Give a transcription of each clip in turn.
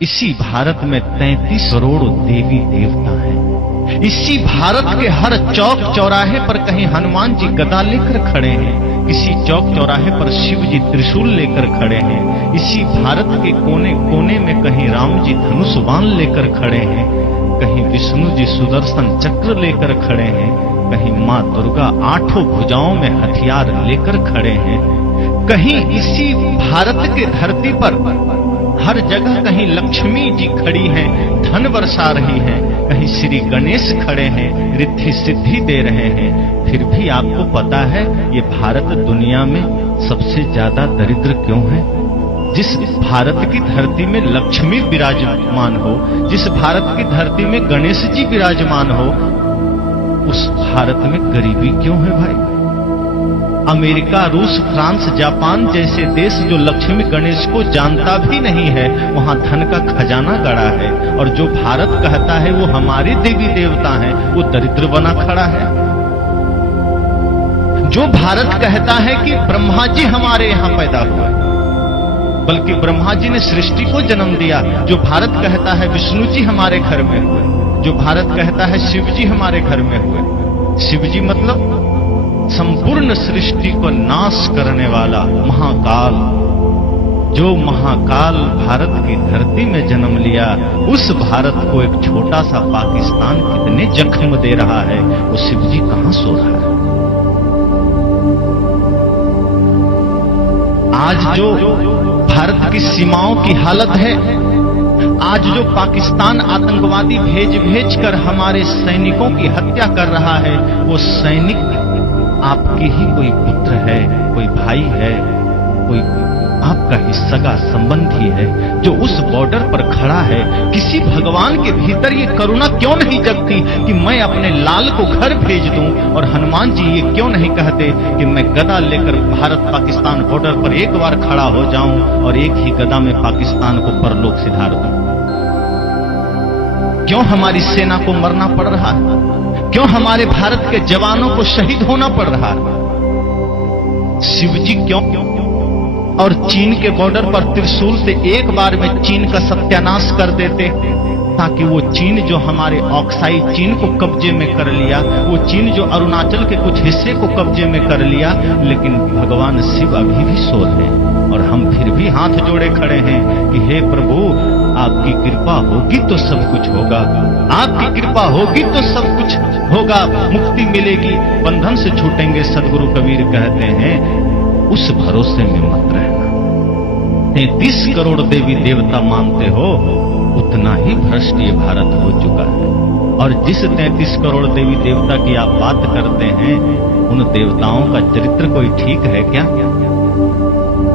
इसी भारत में 33 करोड़ देवी देवता हैं। इसी भारत के हर चौक चौराहे पर कहीं हनुमान जी गदा लेकर खड़े हैं, किसी चौक चौराहे पर शिव जी त्रिशूल लेकर खड़े हैं। इसी भारत के कोने कोने में कहीं राम जी धनुष बाण लेकर खड़े हैं, कहीं विष्णु जी सुदर्शन चक्र लेकर खड़े हैं, कहीं माँ दुर्गा आठों भुजाओं में हथियार लेकर खड़े हैं। कहीं इसी भारत के धरती पर हर जगह कहीं लक्ष्मी जी खड़ी हैं, धन बरसा रही हैं, कहीं श्री गणेश खड़े हैं, रिद्धि सिद्धि दे रहे हैं। फिर भी आपको पता है ये भारत दुनिया में सबसे ज्यादा दरिद्र क्यों है? जिस भारत की धरती में लक्ष्मी विराजमान हो, जिस भारत की धरती में गणेश जी विराजमान हो, उस भारत में गरीबी क्यों है भाई? अमेरिका, रूस, फ्रांस, जापान जैसे देश जो लक्ष्मी गणेश को जानता भी नहीं है, वहां धन का खजाना गड़ा है, और जो भारत कहता है वो हमारे देवी देवता हैं, वो दरिद्र बना खड़ा है। जो भारत कहता है कि ब्रह्मा जी हमारे यहां पैदा हुए, बल्कि ब्रह्मा जी ने सृष्टि को जन्म दिया, जो भारत कहता है विष्णु जी हमारे घर में हुए, जो भारत कहता है शिव जी हमारे घर में हुए। शिव जी मतलब संपूर्ण सृष्टि को नाश करने वाला महाकाल। जो महाकाल भारत की धरती में जन्म लिया, उस भारत को एक छोटा सा पाकिस्तान कितने जख्म दे रहा है, वो शिव जी कहां सो रहा है? आज जो भारत की सीमाओं की हालत है, आज जो पाकिस्तान आतंकवादी भेज भेज कर हमारे सैनिकों की हत्या कर रहा है, वो सैनिक आपके ही कोई पुत्र है, कोई भाई है, कोई आपका ही सगा संबंधी है, जो उस बॉर्डर पर खड़ा है। किसी भगवान के भीतर ये करुणा क्यों नहीं जगती कि मैं अपने लाल को घर भेज दूं? और हनुमान जी ये क्यों नहीं कहते कि मैं गदा लेकर भारत पाकिस्तान बॉर्डर पर एक बार खड़ा हो जाऊं और एक ही गदा में पाकिस्तान को परलोक सिधार दूं? क्यों हमारी सेना को मरना पड़ रहा है? क्यों हमारे भारत के जवानों को शहीद होना पड़ रहा है? शिव जी क्यों? और चीन के बॉर्डर पर त्रिशूल से एक बार में चीन का सत्यानाश कर देते, ताकि वो चीन जो हमारे ऑक्साई चीन को कब्जे में कर लिया, वो चीन जो अरुणाचल के कुछ हिस्से को कब्जे में कर लिया, लेकिन भगवान शिव अभी भी सो रहे हैं और हम फिर भी हाथ जोड़े खड़े हैं कि हे प्रभु, आपकी कृपा होगी तो सब कुछ होगा, आपकी कृपा होगी तो सब कुछ होगा, मुक्ति मिलेगी, बंधन से छूटेंगे। सदगुरु कबीर कहते हैं उस भरोसे में मत रहना। 33 करोड़ देवी देवता मानते हो, उतना ही भ्रष्ट ये भारत हो चुका है। और जिस 33 करोड़ देवी देवता की आप बात करते हैं, उन देवताओं का चरित्र कोई ठीक है क्या?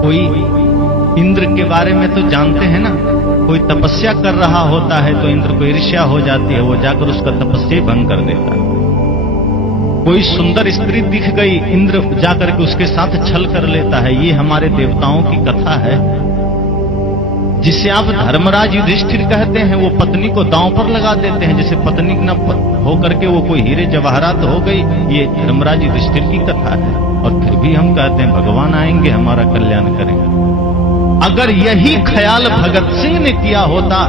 कोई इंद्र के बारे में तो जानते हैं ना, कोई तपस्या कर रहा होता है तो इंद्र को ईर्ष्या हो जाती है, वो जाकर उसका तपस्या भंग कर देता है। कोई सुंदर स्त्री दिख गई, इंद्र जाकर के उसके साथ छल कर लेता है। ये हमारे देवताओं की कथा है। जिसे आप धर्मराज युधिष्ठिर कहते हैं, वो पत्नी को दांव पर लगा देते हैं, जैसे पत्नी न होकर के वो कोई हीरे जवाहरात हो गई। ये धर्मराज युधिष्ठिर की कथा है। और फिर भी हम कहते हैं भगवान आएंगे हमारा कल्याण करेंगे। अगर यही ख्याल भगत सिंह ने किया होता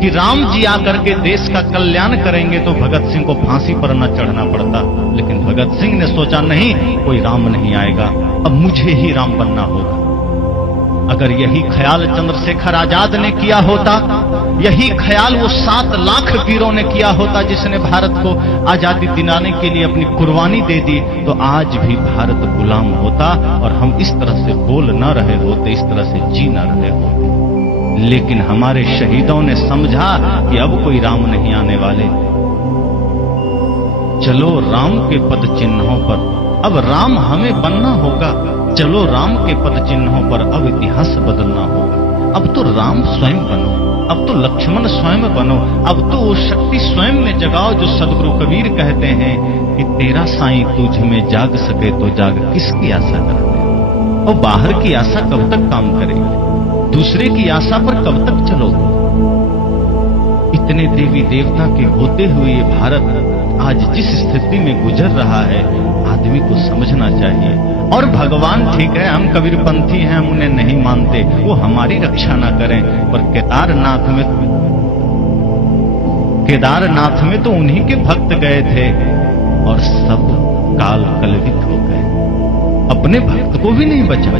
कि राम जी आकर के देश का कल्याण करेंगे, तो भगत सिंह को फांसी पर न चढ़ना पड़ता। लेकिन भगत सिंह ने सोचा नहीं, कोई राम नहीं आएगा, अब मुझे ही राम बनना होगा। अगर यही ख्याल चंद्रशेखर आजाद ने किया होता, यही ख्याल वो 7 लाख वीरों ने किया होता जिसने भारत को आजादी दिलाने के लिए अपनी कुर्बानी दे दी, तो आज भी भारत गुलाम होता और हम इस तरह से बोल न रहे होते, इस तरह से जी न रहे होते। लेकिन हमारे शहीदों ने समझा कि अब कोई राम नहीं आने वाले। चलो राम के पद चिन्हों पर, अब राम हमें बनना होगा। चलो राम के पद चिन्हों पर अब इतिहास बदलना होगा। अब तो राम स्वयं बनो, अब तो लक्ष्मण स्वयं बनो, अब तो वो शक्ति स्वयं में जगाओ जो सदगुरु कबीर कहते हैं कि तेरा साईं तुझ में जाग सके तो जाग, किसकी आशा करते हैं? और बाहर की आशा कब तक काम करेगी? दूसरे की आशा पर कब तक चलोगे? इतने देवी देवता के होते हुए ये भारत आज जिस स्थिति में गुजर रहा है, आदमी को समझना चाहिए। और भगवान ठीक है, हम कबीरपंथी हैं, हम उन्हें नहीं मानते, वो हमारी रक्षा ना करें, पर केदारनाथ में तो उन्हीं के भक्त गए थे और सब काल कलवित हो गए, अपने भक्त को भी नहीं बचा।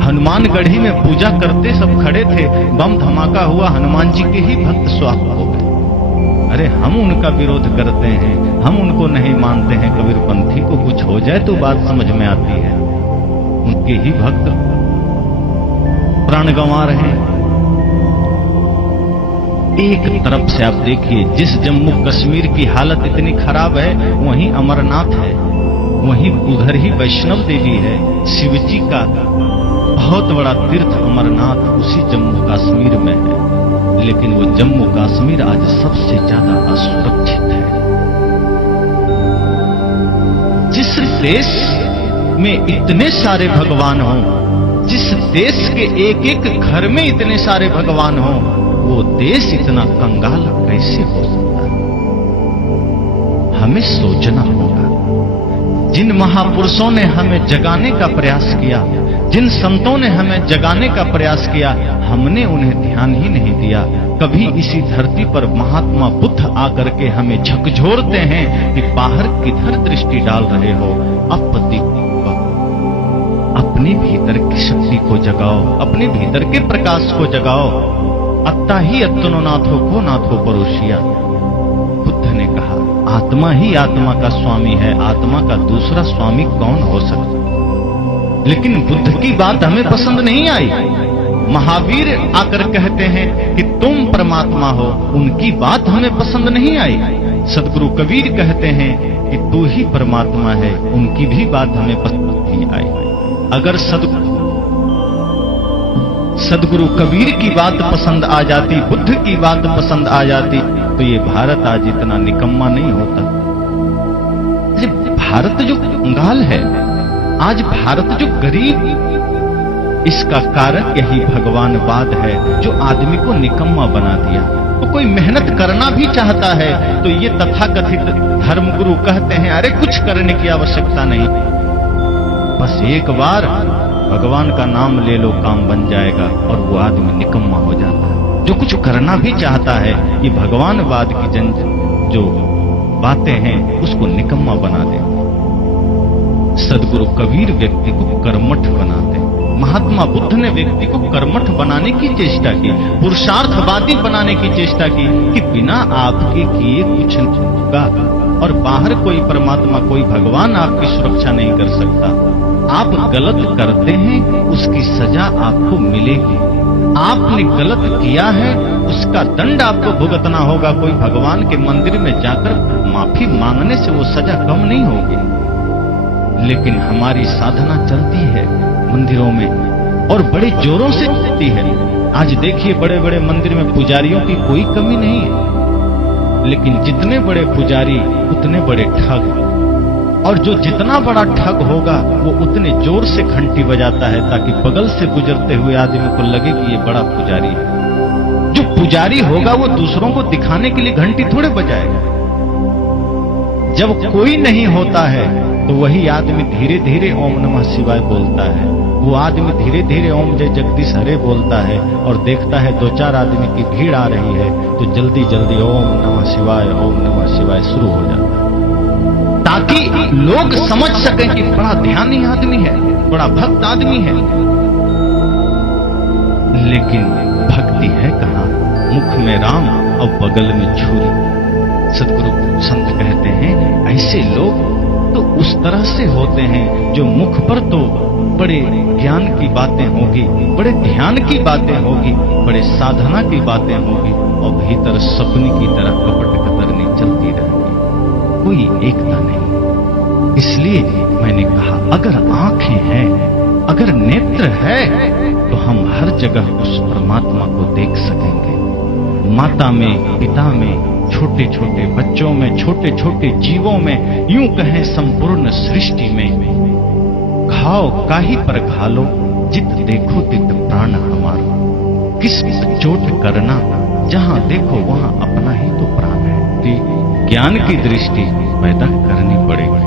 हनुमानगढ़ी में पूजा करते सब खड़े थे, बम धमाका हुआ, हनुमान जी के ही भक्त स्वाहा हो गए। अरे हम उनका विरोध करते हैं, हम उनको नहीं मानते हैं, कबीरपंथी को कुछ हो जाए तो बात समझ में आती है, उनके ही भक्त प्राण गंवा रहे हैं। एक तरफ से आप देखिए, जिस जम्मू कश्मीर की हालत इतनी खराब है, वहीं अमरनाथ है, वहीं उधर ही वैष्णव देवी है, शिवजी का बहुत बड़ा तीर्थ अमरनाथ उसी जम्मू कश्मीर में है। लेकिन वो जम्मू कश्मीर आज सबसे ज्यादा असुरक्षित है। जिस देश में इतने सारे भगवान हों, जिस देश के एक एक घर में इतने सारे भगवान हों, वो देश इतना कंगाल कैसे हो सकता है? हमें सोचना होगा। जिन महापुरुषों ने हमें जगाने का प्रयास किया, जिन संतों ने हमें जगाने का प्रयास किया, हमने उन्हें ध्यान ही नहीं दिया। कभी इसी धरती पर महात्मा बुद्ध आकर के हमें झकझोरते हैं कि बाहर किधर दृष्टि डाल रहे हो, अपने भीतर की शक्ति को जगाओ, अपने भीतर के प्रकाश को जगाओ। अत्ता ही अत्तनो नाथो को नाथो परोशिया। बुद्ध ने कहा, आत्मा ही आत्मा का स्वामी है, आत्मा का दूसरा स्वामी कौन हो सकता? लेकिन बुद्ध की बात हमें पसंद नहीं आई। महावीर आकर कहते हैं कि तुम परमात्मा हो, उनकी बात हमें पसंद नहीं आई। सदगुरु कबीर कहते हैं कि तू ही परमात्मा है, उनकी भी बात हमें पसंद नहीं आई। अगर सदगुरु कबीर की बात पसंद आ जाती, बुद्ध की बात पसंद आ जाती, तो ये भारत आज इतना निकम्मा नहीं होता। भारत जो कंगाल है, आज भारत जो गरीब, इसका कारण यही भगवानवाद है, जो आदमी को निकम्मा बना दिया। तो कोई मेहनत करना भी चाहता है तो ये तथाकथित धर्मगुरु कहते हैं, अरे कुछ करने की आवश्यकता नहीं, बस एक बार भगवान का नाम ले लो, काम बन जाएगा, और वो आदमी निकम्मा हो जाता है। जो कुछ करना भी चाहता है, ये भगवानवाद की जो बातें हैं उसको निकम्मा बना दे। सदगुरु कबीर व्यक्ति को कर्मठ बनाते, महात्मा बुद्ध ने व्यक्ति को कर्मठ बनाने की चेष्टा की, पुरुषार्थवादी बनाने की चेष्टा की कि बिना आपके किए कुछ नहीं होगा, और बाहर कोई परमात्मा, कोई भगवान आपकी सुरक्षा नहीं कर सकता। आप गलत करते हैं, उसकी सजा आपको मिलेगी। आपने गलत किया है, उसका दंड आपको भुगतना होगा। कोई भगवान के मंदिर में जाकर माफी मांगने से वो सजा कम नहीं होगी। लेकिन हमारी साधना चलती है मंदिरों में, और बड़े जोरों से चलती है। आज देखिए, बड़े बड़े मंदिर में पुजारियों की कोई कमी नहीं है, लेकिन जितने बड़े पुजारी उतने बड़े ठग, और जो जितना बड़ा ठग होगा वो उतने जोर से घंटी बजाता है, ताकि बगल से गुजरते हुए आदमी को लगे कि ये बड़ा पुजारी है। जो पुजारी होगा वो दूसरों को दिखाने के लिए घंटी थोड़े बजाएगा। जब कोई नहीं होता है तो वही आदमी धीरे धीरे ओम नमः शिवाय बोलता है। वो आदमी धीरे धीरे ओम जय जगदीश हरे बोलता है, और देखता है दो चार आदमी की भीड़ आ रही है तो जल्दी जल्दी ओम नमः शिवाय शुरू हो जाता है, ताकि लोग समझ सकें कि बड़ा ध्यानी आदमी है, बड़ा भक्त आदमी है। लेकिन भक्ति है कहां? मुख में राम और बगल में छुरी। सदगुरु संत कहते हैं, ऐसे लोग तो उस तरह से होते हैं जो मुख पर तो बड़े ज्ञान की बातें होगी, बड़े ध्यान की बातें होगी, बड़े साधना की बातें होगी, और भीतर सपने की तरह कपट कतरनी चलती रहेगी, कोई एकता नहीं। इसलिए मैंने कहा, अगर आंखें हैं, अगर नेत्र है, तो हम हर जगह उस परमात्मा को देख सकेंगे। माता में, पिता में, छोटे छोटे बच्चों में, छोटे छोटे जीवों में, यूं कहें संपूर्ण सृष्टि में। घाव काहि पर घालो, जित देखो तित प्राण हमारो। किस चोट करना, जहां देखो वहां अपना ही तो प्राण है। ज्ञान की दृष्टि पैदा करनी पड़ेगी।